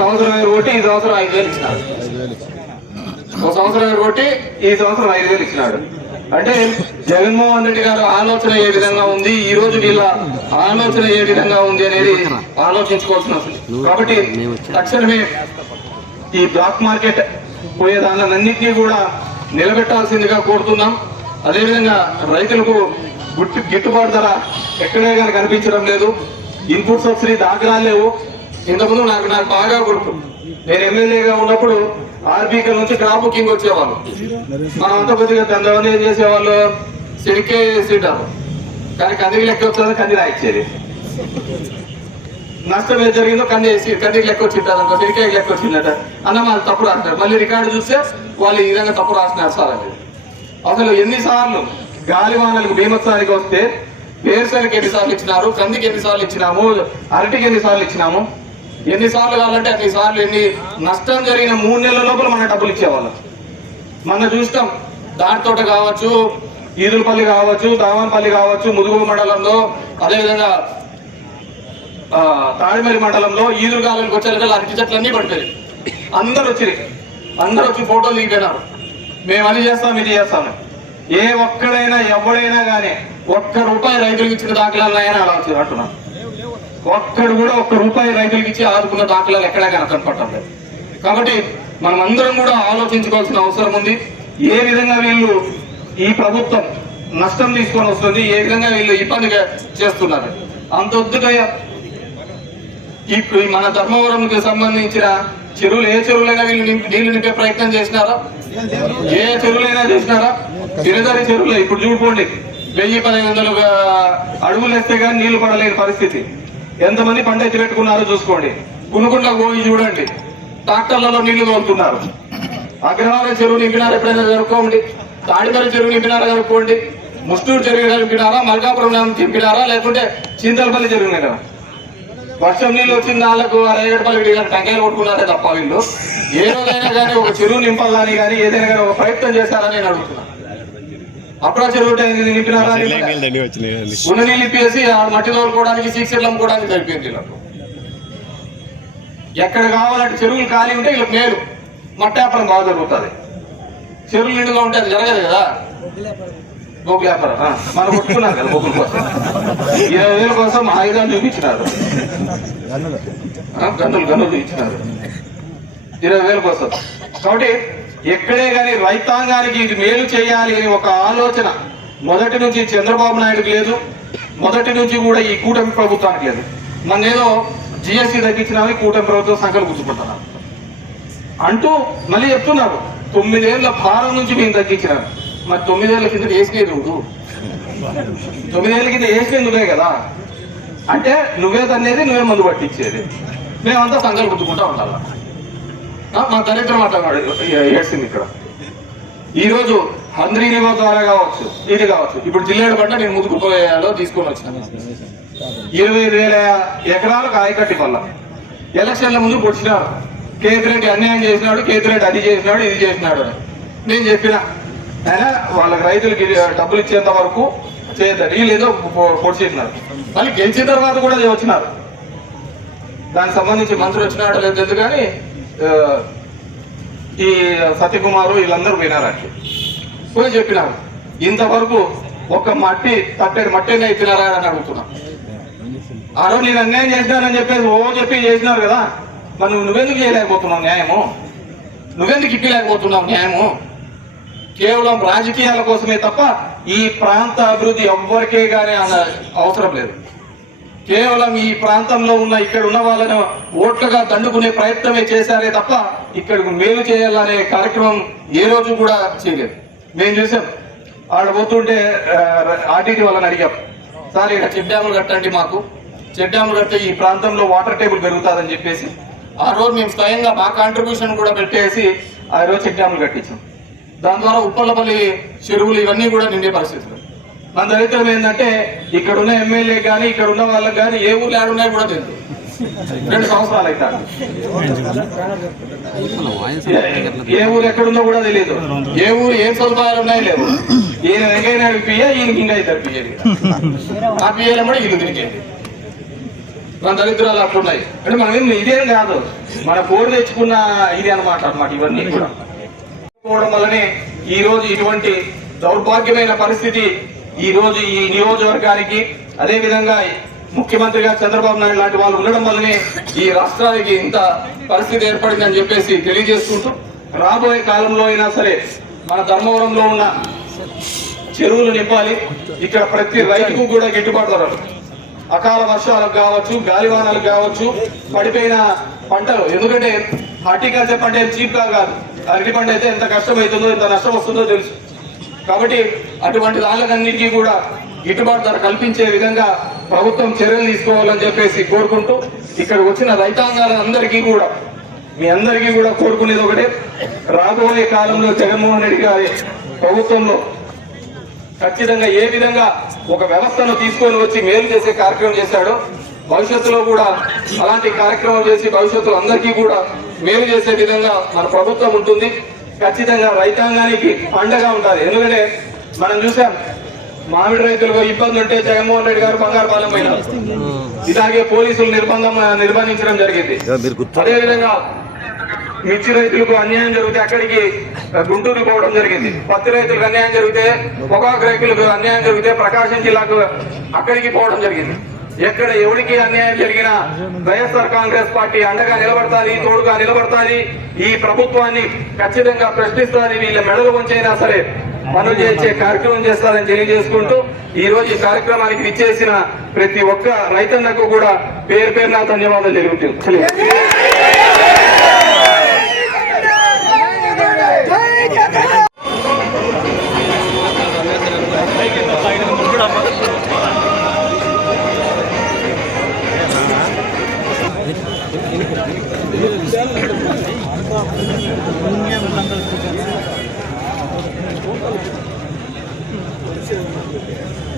సంవత్సరం కొట్టి ఈ సంవత్సరం 5,000 ఇచ్చినాడు. ఒక సంవత్సరం కొట్టి ఈ సంవత్సరం 5,000 ఇచ్చినాడు. అంటే జగన్మోహన్ రెడ్డి గారు ఆలోచన ఏ విధంగా ఉంది, ఈ రోజు వీళ్ళ ఆలోచన ఏ విధంగా ఉంది అనేది ఆలోచించుకోవాల్సిన అవసరం. కాబట్టి తక్షణమే ఈ బ్లాక్ మార్కెట్ పోయే దానిలన్నింటినీ కూడా నిలబెట్టాల్సిందిగా కోరుతున్నాం. అదేవిధంగా రైతులకు గిట్టుబాటు ధర ఎక్కడే కానీ కనిపించడం లేదు. ఇన్పుట్ సబ్సిడీ దాఖలాలు లేవు. ఇంతకుముందు నాకు బాగా గుర్తు, నేను ఎమ్మెల్యేగా ఉన్నప్పుడు ఆర్బీకే నుంచి క్రాప్ బుకింగ్ వచ్చేవాళ్ళు. మనం అంతా కొద్దిగా కొంతమంది ఏం చేసేవాళ్ళు, శనికే వేసింటారు కానీ కందికి లెక్క వస్తుంది, కంది రాయిచ్చేది. నష్టం ఏది జరిగిందో కందికి లెక్క వచ్చింటారు అనుకో, శనికాయకి లెక్క వచ్చిందట అన్న వాళ్ళు తప్పు రాస్తారు. మళ్ళీ రికార్డు చూస్తే వాళ్ళు ఈ విధంగా తప్పు రాసినారు సార్ అని. అసలు ఎన్నిసార్లు గాలివానలకు బీమత్సానికి వస్తే వేరుశనగకి ఎన్నిసార్లు ఇచ్చినారు, కందికి ఎన్నిసార్లు ఇచ్చినాము, అరటికి ఎన్నిసార్లు ఇచ్చినాము, ఎన్నిసార్లు కావాలంటే అన్నిసార్లు. ఎన్ని నష్టం జరిగిన 3 నెలల లోపల మన డబ్బులు ఇచ్చేవాళ్ళం. మొన్న చూస్తాం దాటితోట కావచ్చు, ఈదులపల్లి కావచ్చు, దావన్పల్లి కావచ్చు, ముదుగు మండలంలో, అదేవిధంగా తాడిమల్లి మండలంలో ఈదురుగాలకు వచ్చేలా అరటి చెట్లన్నీ పడిపోయాయి. అందరూ వచ్చి ఫోటోలు దిగిపోయినారు. మేము అది చేస్తాం ఇది చేస్తాము. ఏ ఒక్కడైనా ఎవడైనా కానీ ₹1 రైతులకు ఇచ్చిన దాఖలాలైనా అలా వచ్చి అంటున్నాను. ఒక్కడు కూడా ₹1 రైతులకు ఇచ్చి ఆదుకున్న దాఖలాలు ఎక్కడా కనపడటం లేదు. కాబట్టి మనం అందరం కూడా ఆలోచించుకోవాల్సిన అవసరం ఉంది. ఏ విధంగా వీళ్ళు ఈ ప్రభుత్వం నష్టం తీసుకొని వస్తుంది, ఏ విధంగా వీళ్ళు ఇబ్బందిగా చేస్తున్నారు. అంత వద్దుగా ఇప్పుడు మన ధర్మవరంకి సంబంధించిన చెరువులు, ఏ చెరువులైనా వీళ్ళు నీళ్లు నింపే ప్రయత్నం చేసినారా? ఏ చెరువులైనా చేసినారా? గిరిదారి చెరువులే ఇప్పుడు చూడుకోండి, 1000-1500 అడుగులు వేస్తే కానీ నీళ్లు పడలేని పరిస్థితి. ఎంతమంది పంట ఎత్తి పెట్టుకున్నారో చూసుకోండి. కునుకుంటా పోయి చూడండి, ట్రాక్టర్లలో నీళ్లు తోలుతున్నారు. అగ్రహారం చెరువు నింపినారా ఎప్పుడైనా కనుక్కోండి, తాడిమర్రి చెరువు నింపినారా కనుక్కోండి, ముస్టూరు చెరువు నింపినారా, మల్కాపురం నింపినారా, లేకుంటే చింతలపల్లి చెరువు నింపినారా? వర్షం నీళ్ళు వచ్చిన వాళ్ళకు 60 టంకాయలు కొట్టుకున్నారే తప్ప వీళ్ళు ఏ రోజైనా కానీ ఒక చెరువు నింపాలని కానీ ఏదైనా కానీ ఒక ప్రయత్నం చేశారని నేను అడుగుతున్నాను. అప్పుడా చెరువు నింపినారా? ఉన్న నీళ్ళు ఇప్పేసి మట్టి తోలుకోవడానికి, సీక్సెట్లు అమ్ముకోవడానికి సరిపోయింది వీళ్ళకు. ఎక్కడ కావాలంటే చెరువులు ఖాళీ ఉంటే వీళ్ళకి మేలు, మట్టి వ్యాపారం బాగా జరుగుతుంది. చెరువులు నిండుగా ఉంటే అది జరగదు కదా. బొగ్గుల వ్యాపారం మనం కొట్టుకున్నాం కదా, బొగ్గుల కోసం 20,000 కోసం ఆయుధాలు చూపించినారు, గన్నులు చూపించినారు 20,000 కోసం. కాబట్టి ఎక్కడే కానీ రైతాంగానికి ఇది మేలు చేయాలి అని ఒక ఆలోచన మొదటి నుంచి చంద్రబాబు నాయుడుకి లేదు, మొదటి నుంచి కూడా ఈ కూటమి ప్రభుత్వానికి లేదు. మన్నేదో జిఎస్టీ తగ్గించినామని కూటమి ప్రభుత్వం సంఖ్యలు గుర్తుకుంటున్నారు అంటూ మళ్ళీ చెప్తున్నారు. 9 ఏళ్ల భారం నుంచి మేము తగ్గించినారు. మరి 9 ఏళ్ల కింద వేసుకేది నువ్వు, 9 ఏళ్ల కింద వేసుకేది నువ్వే కదా. అంటే నువ్వే తనేది, నువ్వే మందు పట్టించేది, మేమంతా సంఘాలు గుర్తుకుంటా ఉండాలి. మా దరిద్రం అట్లా ఏడ్చింది ఇక్కడ. ఈరోజు హంద్రీనివో ద్వారా కావచ్చు, ఇది కావచ్చు. ఇప్పుడు జిల్లాడు పంట నేను ముదుగుపోయేలో తీసుకొని వచ్చిన 25,000 ఎకరాలకు ఆయకట్టి వల్ల ఎలక్షన్ల ముందు పొడిచినారు. కేతిరెడ్డి అన్యాయం చేసినాడు, కేతిరెడ్డి అది చేసినాడు, ఇది చేసినాడు అని నేను చెప్పిన. అయినా వాళ్ళకి రైతులకి డబ్బులు ఇచ్చేంత వరకు చేయద్దు. వీళ్ళు ఏదో పొడిచేసినారు. మళ్ళీ గెలిచిన తర్వాత కూడా వచ్చినారు. దానికి సంబంధించి మంత్రి వచ్చినాడు లేదు తెలుసు కానీ ఈ సత్యకుమారు వీళ్ళందరూ పోయినారు. అట్లా పోయి చెప్పినారు, ఇంతవరకు ఒక తట్టెడు మట్టి ఇచ్చినారా అని అడుగుతున్నా. ఆ రోజు నేను అన్యాయం చేసినానని చెప్పి చేసినారు కదా. మరి నువ్వెందుకు చేయలేకపోతున్నావు న్యాయము? నువ్వెందుకు ఇప్పలేకపోతున్నావు న్యాయము? కేవలం రాజకీయాల కోసమే తప్ప ఈ ప్రాంత అభివృద్ధి ఎవ్వరికే కానీ అవసరం లేదు. కేవలం ఈ ప్రాంతంలో ఉన్న ఇక్కడ ఉన్న వాళ్ళను ఓట్లుగా దండుకునే ప్రయత్నమే చేశారే తప్ప ఇక్కడికి మేలు చేయాలనే కార్యక్రమం ఏ రోజు కూడా చేయలేదు. మేము చూసాం, ఆడ పోతుంటే ఆర్టీటీ వాళ్ళని అడిగాం, సార్ ఇక్కడ చెక్ డ్యాములు కట్టండి, మాకు చెక్ డ్యాములు కడితే ఈ ప్రాంతంలో వాటర్ టేబుల్ పెరుగుతుందని చెప్పేసి ఆ రోజు మేము స్వయంగా మా కాంట్రిబ్యూషన్ కూడా పెట్టేసి ఆ రోజు చెక్ డ్యాములు కట్టించాం. దాని ద్వారా ఉప్పలపల్లి చెరువులు ఇవన్నీ కూడా నిండే పరిస్థితులు. మన దరిద్రం ఏంటంటే ఇక్కడ ఉన్న ఎమ్మెల్యే కానీ ఇక్కడ ఉన్న వాళ్ళకి కానీ ఏ ఊర్లు ఆడున్నాయి కూడా తెలియదు. 2 సంవత్సరాలు అవుతారు, ఏ ఊరు ఎక్కడుందో కూడా తెలియదు, ఏ ఊరు ఏం సదుపాయాలు ఉన్నాయో లేవు. ఈయన వెంకయ్య నాయుడు పియ్య, ఈయనకి ఇంకా 2 పియ్యలు, ఆ పియ్యలు కూడా ఇల్లు తిరిగేది. మన దరిద్రాలు అట్లున్నాయి. అంటే మనం ఇదేం కాదు, మన కోడి తెచ్చుకున్న ఇది అన్నమాట ఇవన్నీ కూడా పోవడం వల్లనే ఈ రోజు ఇటువంటి దౌర్భాగ్యమైన పరిస్థితి ఈ రోజు ఈ నియోజకవర్గానికి, అదే విధంగా ముఖ్యమంత్రిగా చంద్రబాబు నాయుడు లాంటి వాళ్ళు ఉండడం వల్లనే ఈ రాష్ట్రానికి ఇంత పరిస్థితి ఏర్పడిందని చెప్పేసి తెలియజేసుకుంటూ, రాబోయే కాలంలో అయినా సరే మన ధర్మవరంలో ఉన్న చెరువులు నింపాలి. ఇక్కడ ప్రతి రైతుకు కూడా గిట్టుబాటు ధరలు, అకాల వర్షాలకు కావచ్చు, గాలివానాలకు కావచ్చు, పడిపోయిన పంటలు, ఎందుకంటే హార్టికల్చర్ పంట చీప్ గా కాదు, అరటి పంట అయితే ఎంత కష్టమవుతుందో ఎంత నష్టం వస్తుందో తెలుసు. కాబట్టి అటువంటి దానికన్నిటికీ కూడా గిట్టుబాటు ధర కల్పించే విధంగా ప్రభుత్వం చర్యలు తీసుకోవాలని చెప్పేసి కోరుకుంటూ, ఇక్కడ వచ్చిన రైతాంగాలందరికీ కూడా మీ అందరికీ కూడా కోరుకునేది ఒకటే, రాబోయే కాలంలో జగన్మోహన్ రెడ్డి గారి ప్రభుత్వంలో ఖచ్చితంగా ఏ విధంగా ఒక వ్యవస్థను తీసుకొని వచ్చి మేలు చేసే కార్యక్రమం చేశాడో భవిష్యత్తులో కూడా అలాంటి కార్యక్రమం చేసి భవిష్యత్తులో అందరికీ కూడా మేలు చేసే విధంగా మన ప్రభుత్వం ఉంటుంది. ఖచ్చితంగా రైతాంగానికి అండగా ఉంటుంది. ఎందుకంటే మనం చూసాం, మామిడి రైతులకు ఇబ్బంది ఉంటే జగన్మోహన్ రెడ్డి గారు బంగారుపాలెం పోయినారు. ఇలాగే పోలీసులు నిర్బంధించడం జరిగింది. అదేవిధంగా మిర్చి రైతులకు అన్యాయం జరిగితే అక్కడికి గుంటూరు పోవడం జరిగింది. పత్తి రైతులకు అన్యాయం జరిగితే, పొగాకు రైతులకు అన్యాయం జరిగితే ప్రకాశం జిల్లాకు అక్కడికి పోవడం జరిగింది. ఎక్కడ ఎవరికి అన్యాయం జరిగినా వైఎస్ఆర్ కాంగ్రెస్ పార్టీ అండగా నిలబడతాది, తోడుగా నిలబడతాది. ఈ ప్రభుత్వాన్ని ఖచ్చితంగా ప్రశ్నిస్తాది. వీళ్ళ మెడలు వంచైనా సరే పనులు చేసే కార్యక్రమం చేస్తారని తెలియజేసుకుంటూ, ఈ రోజు ఈ కార్యక్రమానికి విచ్చేసిన ప్రతి ఒక్క రైతన్నకు కూడా పేరు పేరున ధన్యవాదాలు తెలుగుతుంది.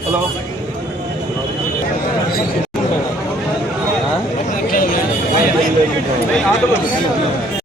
హలో